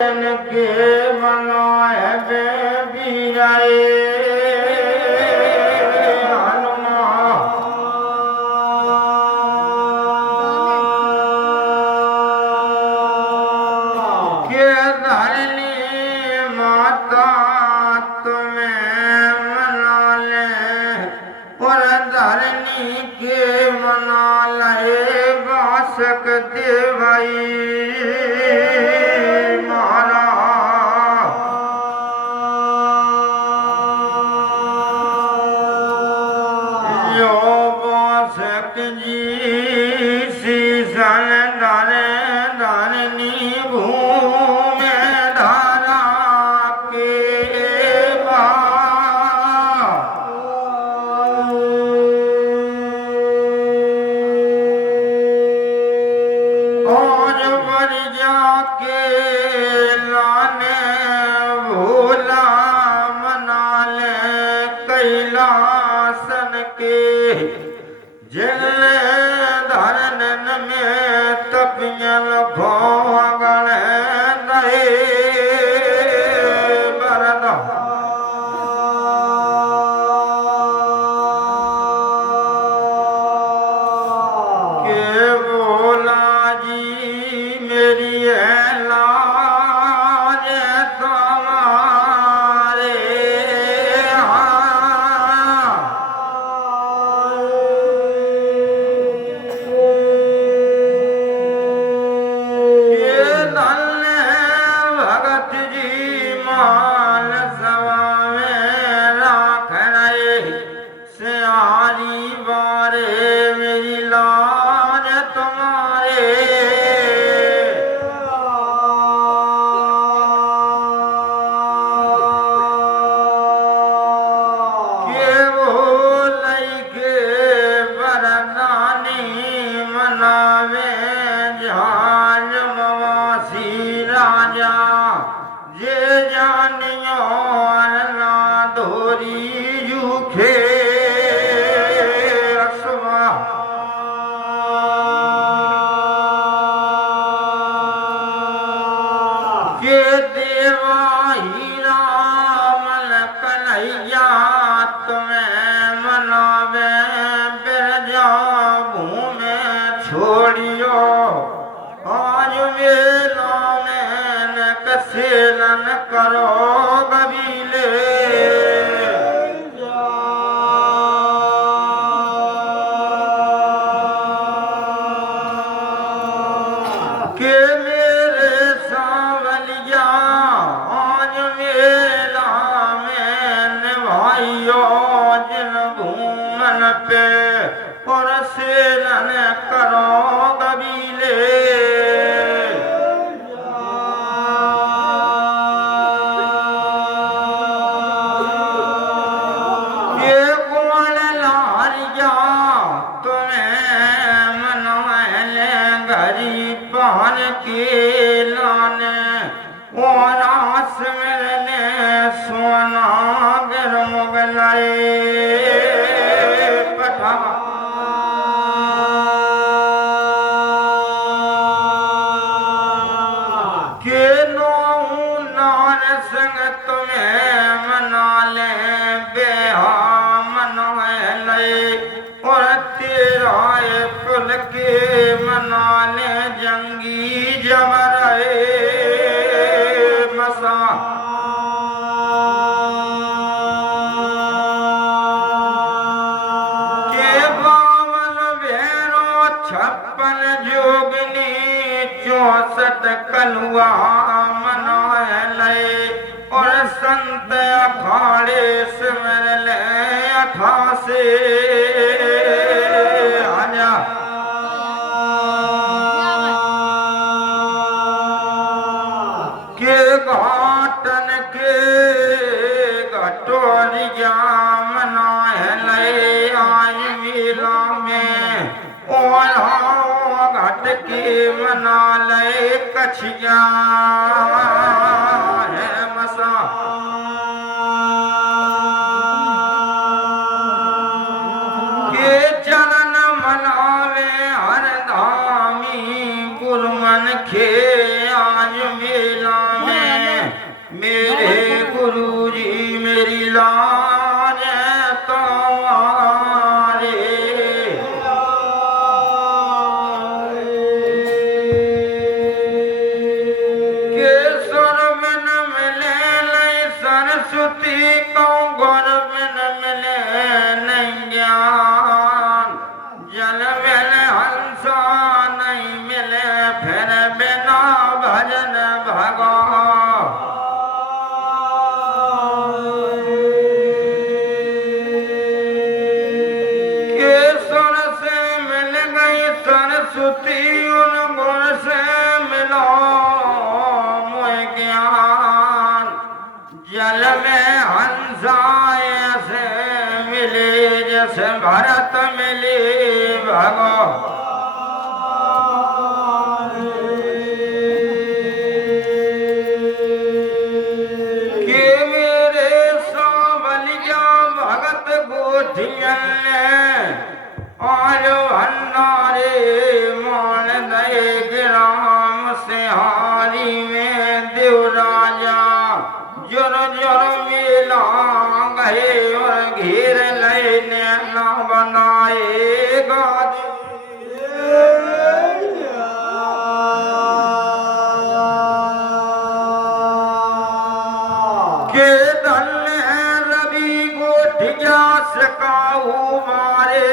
के मनोए बीराए के धरनी माता तुम्हें मना ले और धरनी के मना ले बासक देवाई करो कबीले के मेरे सावलिया आज मेला में भाइयों जिन घूमन पे और सेलन करो कबीले के लाने और आस मेरे सोना गर मुगलाए पठा के नो नार संग तुम्हें मना ले बेहा मना ले और तेरा कुल के मना ले जंगी जबराए मसा के बावन भेरो 56 जोगनी 64 कलुआ मनाए ले और संत अखाड़े सिमर ले 88 आजा घाटन के घटोरिया मनाए ले आई मेला में और हाँ घट के मना ले कछिया है मसा के चरण मनावे हर धामी गुरुमन खे आज मेला में सुती को गुर बिन मिले नहीं ज्ञान जल बिन हंसा नहीं मिले फिर बिना भजन भगवान के सुर से मिल गई सरस्वती उन गुण से मिलो मोह ज्ञान जल में हंसाए से मिले जैसे भरत मिले भगवान के मेरे सावलिया भगत गोठियन आज भंडारे मान दे ग्राम से हारी में देव राजा जुर जुर मिला गए और घेर लेने न बनाएगा के धन है रवि गोठिया सकाऊ मारे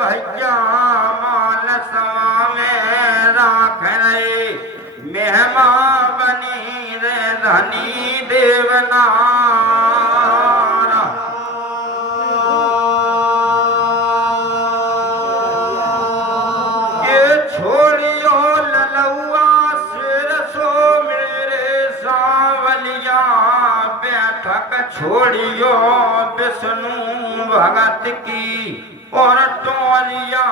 भैया मानसा में राख रहे मेहमा बनी रे धनी देवनारा के छोड़ियो ललुआ सिर सो मेरे सावलिया बैठक छोड़ियो विष्णु भगत की और टोलिया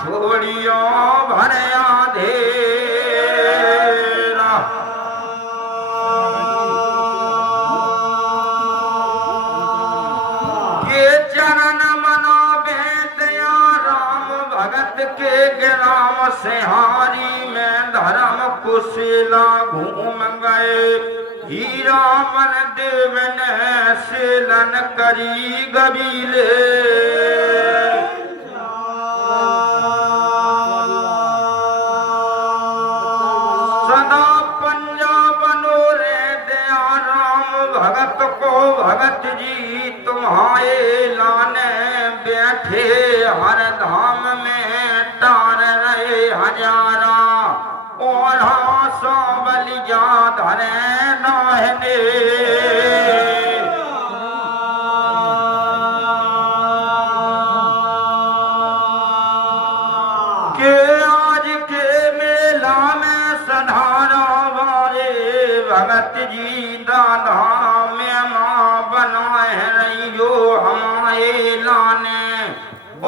छोड़ियो भरया धेरा के चरण मनो बेतया राम भगत के ग्राम से हारी में धर्म कुशीला घूम गए हीरा मन देव ने सेलन करी गबीले सदा पंजाब नो रे दया राम भगत को भगत जी तुम्हारे लाने बैठे हर धाम में तार रहे हजारा और सो बलिया धरे नाहने के आज के मेला में सधारा वाले भगत जी दादा में माँ बनाए रहियो हमारे लाने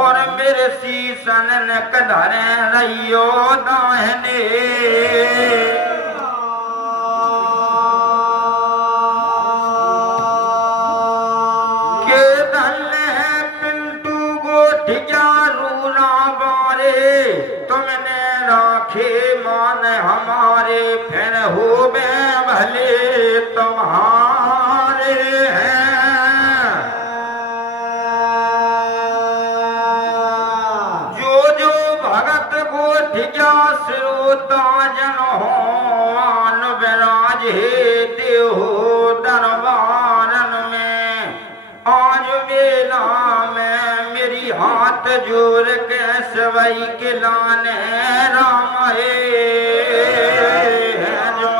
और मेरे शीशन न कधरे रहियो दाहने के धन है पिंटू गोठिया रूना बारे तुमने राखे मान हमारे फिर हो बे भले तुम्हारे हैं भगत गोठिया श्रोता जन हो आन विराज हे देव दरबारन में आज मेला में मेरी हाथ जोड़ के सवई के लाने राम हे जो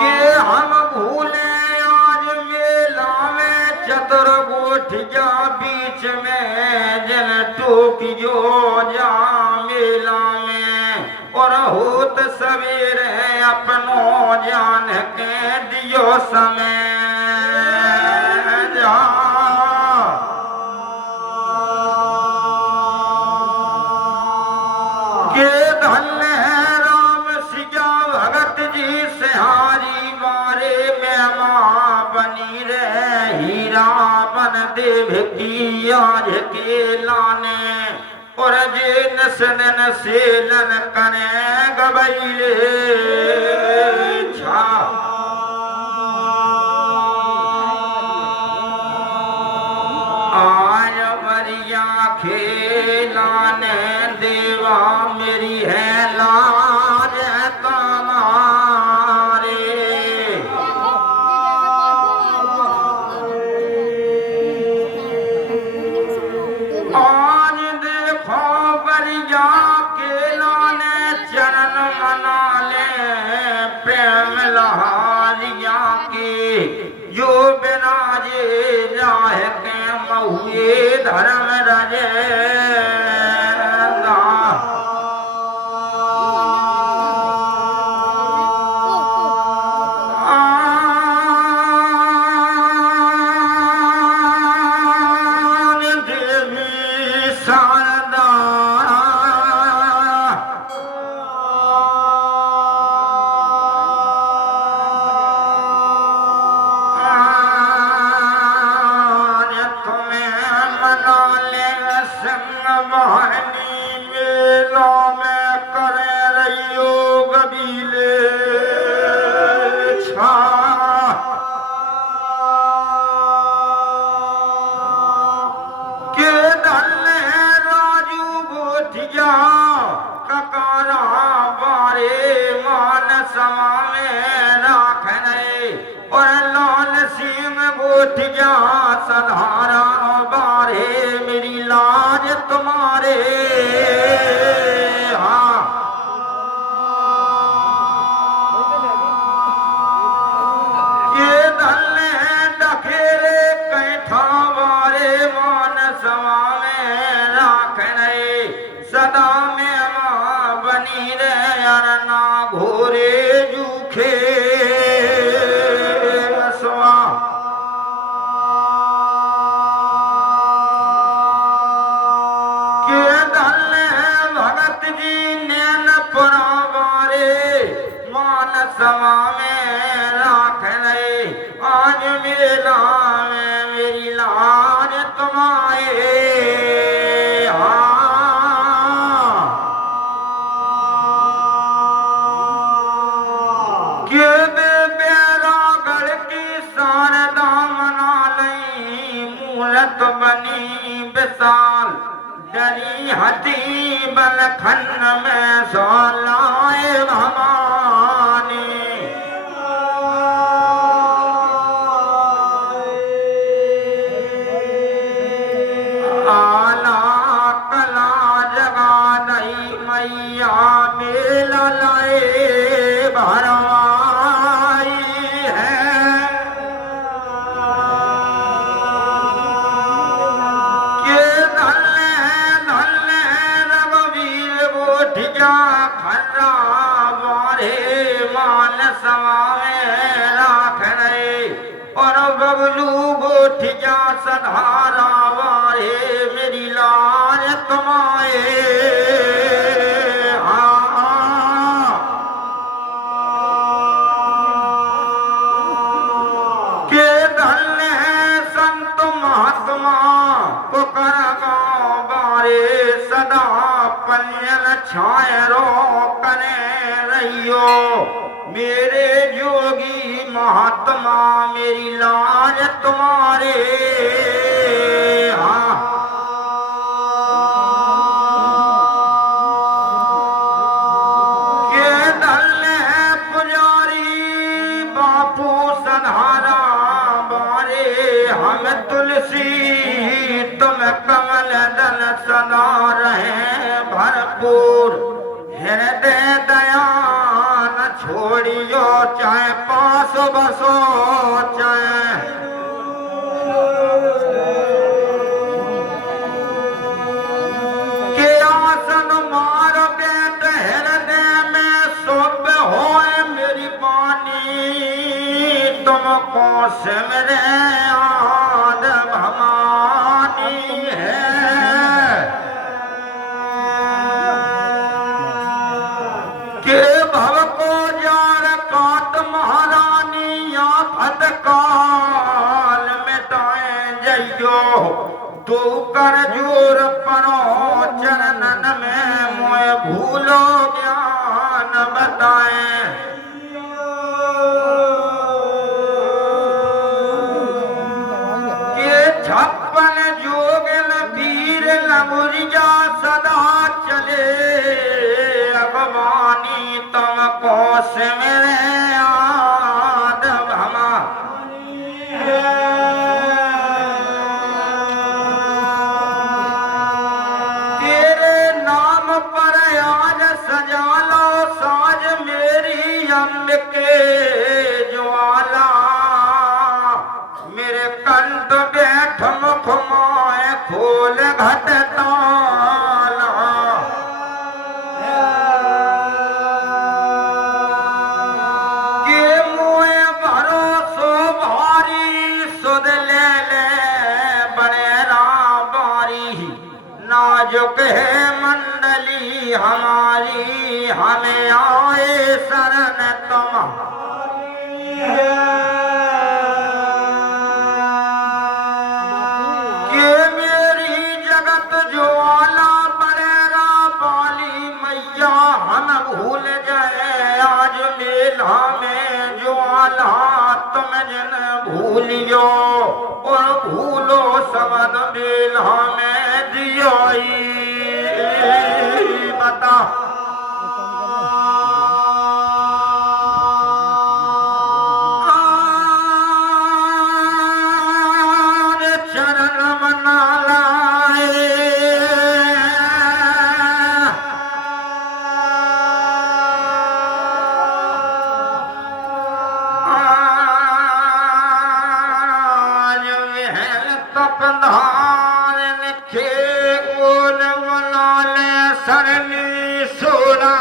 के हम भूले आज मेला में चतुर गोठिया बीच में जन टोकियो जा मेला में और होत सवेरे अपनो जान के दियो समय जा के धन है राम सिया भगत जी से हारी बारे में माँ बनी रे हीरा बन देव की आज के लाने और जे नसन सेलन कने गबैले छा आज बरिया खेलाने देवा मेरी है लाज कमा मन मना ले प्रेम लहारिया की जो बिना जे जाहे के महुए धर्म रजे सधारा बारे मेरी लाज तुम्हारे हाँ ये दल डखेरे कैठा बारे मान सवा में राखने सदा में माँ बनी रे अरना घोरे जूखे सवा में राख ले आज मेरा मेरी लाज तुम्हारे के बेरा गढ़ की शारदा मना लई मूरत बनी विशाल डरी हथी बल खन्न में सोलाए भवानी आला कला जगा दई मैया मेला लाए भरवाई है के धल्ले रघुवीर बोठिया खर्रा बारे मान समावे राख रहे और बबलू बोठिया सधारा वारे मेरी लाज तुम्हारे के धन्य संत महात्मा को कर गाँव बारे सदा पल्यन छायरो करे रहियो मेरे जोगी महात्मा मेरी लाज तुम्हारे के दल पुजारी बापू सधारा बारे हम तुलसी तुम कमल दल सदा रहे भरपूर हृदय दया न छोड़ियो चाहे पास बसो चाहे के आसन मार बैठ हृदय में सोप होए मेरी बानी तुमको सिमरे आद भवानी है के भव को जार काट महारानी आफत काल मिटाए जइयो तू कर जोर परो चरणन में मोए भूलो ज्ञान बताए के छप्पन जोगन वीर लमुरिया सदा चले भवानी तुमको सिमरे आद भमा तेरे नाम पर आज सजा लो मंडली हमारी हमें आए शरण तुम्हारी ये मेरी जगत ज्वाला बड़ेरा बाली मैया हम भूल जाए आज मेला में ज्वाला तुम जिन भूलियो और भूलो समन मेला में दियोई बता चरण मना लाए आज वह तपधार लिखे गोल बना ले सरनी सोना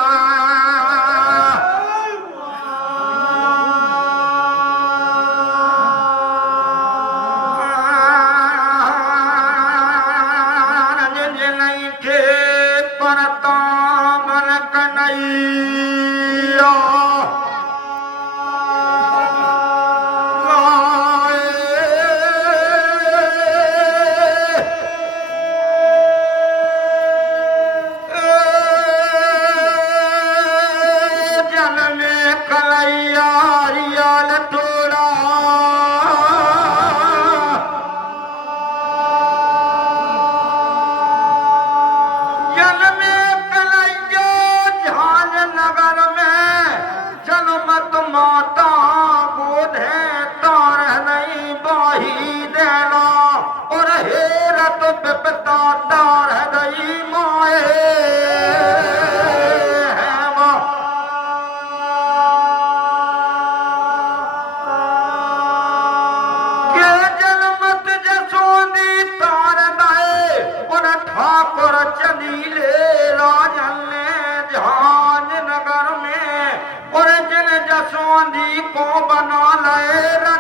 को बना ले